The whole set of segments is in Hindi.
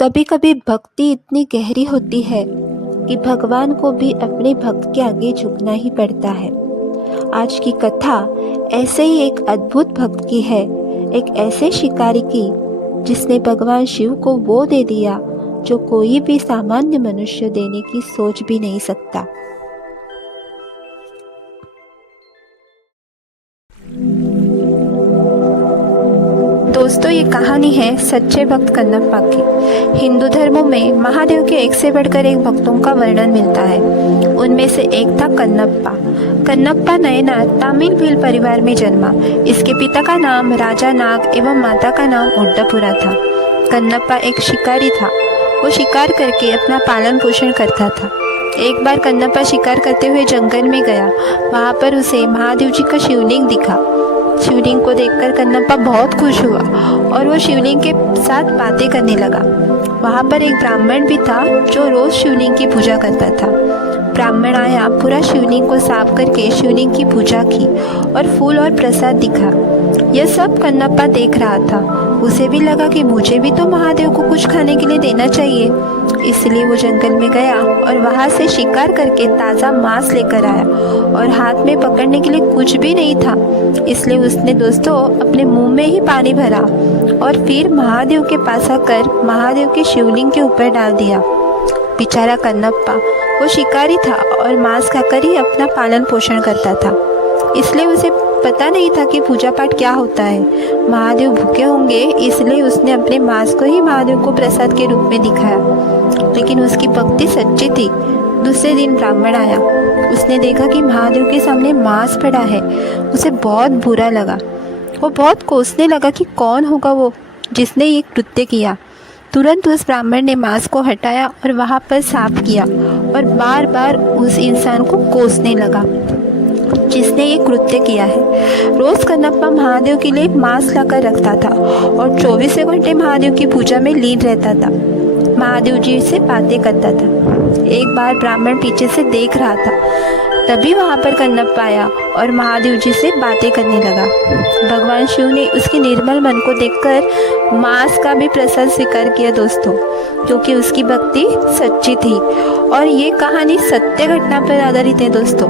कभी कभी भक्ति इतनी गहरी होती है कि भगवान को भी अपने भक्त के आगे झुकना ही पड़ता है। आज की कथा ऐसे ही एक अद्भुत भक्त की है, एक ऐसे शिकारी की जिसने भगवान शिव को वो दे दिया जो कोई भी सामान्य मनुष्य देने की सोच भी नहीं सकता। दोस्तों, ये कहानी है सच्चे भक्त कन्नप्पा की। हिंदू धर्मों में महादेव के एक से बढ़कर एक भक्तों का वर्णन मिलता है। उनमें से एक था कन्नप्पा। कन्नप्पा नयनार तमिल भील परिवार में जन्मा। इसके पिता का नाम राजा नाग एवं माता का नाम उड्डपुरा था। कन्नप्पा एक शिकारी था। वो शिकार करके अपना पालन पोषण करता था। एक बार कन्नप्पा शिकार करते हुए जंगल में गया। वहाँ पर उसे महादेव जी का शिवलिंग दिखा। शिवलिंग को देखकर कन्नप्पा बहुत खुश हुआ और वो शिवलिंग के साथ बातें करने लगा। वहाँ पर एक ब्राह्मण भी था जो रोज शिवलिंग की पूजा करता था। ब्राह्मण आया, पूरा शिवलिंग को साफ करके शिवलिंग की पूजा की और फूल और प्रसाद दिखा। यह सब कन्नप्पा देख रहा था। उसे भी लगा कि मुझे भी तो महादेव को कुछ खाने के लिए देना चाहिए। इसलिए वो जंगल में गया और वहाँ से शिकार करके ताज़ा मांस लेकर आया और हाथ में पकड़ने के लिए कुछ भी नहीं था। इसलिए उसने दोस्तों अपने मुंह में ही पानी भरा और फिर महादेव के पास आकर महादेव के शिवलिंग के ऊपर डाल दिया। बेचारा कन्नप्पा वो शिकारी था और मांस खाकर ही अपना पालन पोषण करता था। इसलिए उसे पता नहीं था कि पूजा पाठ क्या होता है। महादेव भूखे होंगे, इसलिए उसने अपने मांस को ही महादेव को प्रसाद के रूप में दिखाया। लेकिन उसकी भक्ति सच्ची थी। दूसरे दिन ब्राह्मण आया। उसने देखा कि महादेव के सामने मांस पड़ा है। उसे बहुत बुरा लगा। वो बहुत कोसने लगा कि कौन होगा वो जिसने ये कृत्य किया। तुरंत उस ब्राह्मण ने मांस को हटाया और वहाँ पर साफ किया और बार बार उस इंसान को कोसने लगा जिसने ये कृत्य किया है। रोज कन्नप्पा महादेव के लिए मांस लाकर रखता था और 24 घंटे महादेव की पूजा में लीन रहता था। महादेव जी से बातें करता था। एक बार ब्राह्मण पीछे से देख रहा था, तभी वहाँ पर कन्नप्पा आया और महादेव जी से बातें करने लगा। भगवान शिव ने उसके निर्मल मन को देखकर मांस का भी प्रसाद स्वीकार किया दोस्तों, क्योंकि उसकी भक्ति सच्ची थी। और ये कहानी सत्य घटना पर आधारित है दोस्तों।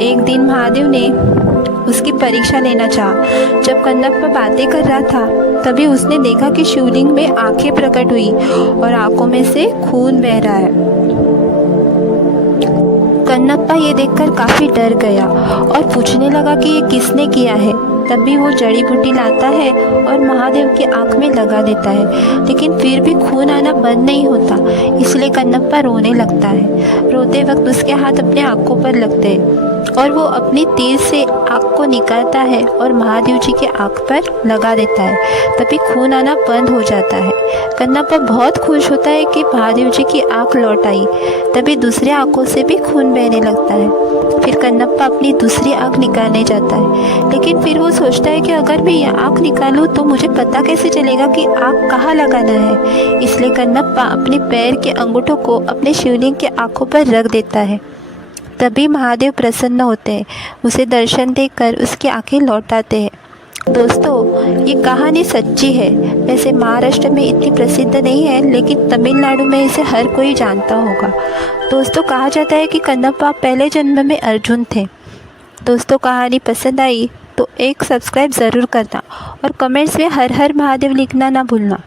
एक दिन महादेव ने उसकी परीक्षा लेना चाहा। जब कन्नप्पा बातें कर रहा था तभी उसने देखा कि शिवलिंग में आंखें प्रकट हुई और आंखों में से खून बह रहा है। कन्नप्पा ये देखकर काफ़ी डर गया और पूछने लगा कि ये किसने किया है। तभी वो जड़ी बूटी लाता है और महादेव की आंख में लगा देता है, लेकिन फिर भी खून आना बंद नहीं होता। इसलिए कन्नप्पा रोने लगता है। रोते वक्त उसके हाथ अपने आंखों पर लगते हैं और वो अपनी तीर से आँख को निकालता है और महादेव जी के आँख पर लगा देता है। तभी खून आना बंद हो जाता है। कन्नप्पा बहुत खुश होता है कि महादेव जी की आँख लौट आई। तभी दूसरी आँखों से भी खून बहने लगता है। फिर कन्नप्पा अपनी दूसरी आँख निकालने जाता है, लेकिन फिर वो सोचता है कि अगर मैं यह आँख निकालूं तो मुझे पता कैसे चलेगा कि आँख कहाँ लगाना है। इसलिए कन्नप्पा अपने पैर के अंगूठों को अपने शिवलिंग के आँखों पर रख देता है। तभी महादेव प्रसन्न होते हैं। उसे दर्शन देकर उसकी आंखें लौटाते हैं। दोस्तों, ये कहानी सच्ची है। वैसे महाराष्ट्र में इतनी प्रसिद्ध नहीं है, लेकिन तमिलनाडु में इसे हर कोई जानता होगा। दोस्तों, कहा जाता है कि कन्नप्पा पहले जन्म में अर्जुन थे। दोस्तों, कहानी पसंद आई तो एक सब्सक्राइब ज़रूर करना और कमेंट्स में हर हर महादेव लिखना ना भूलना।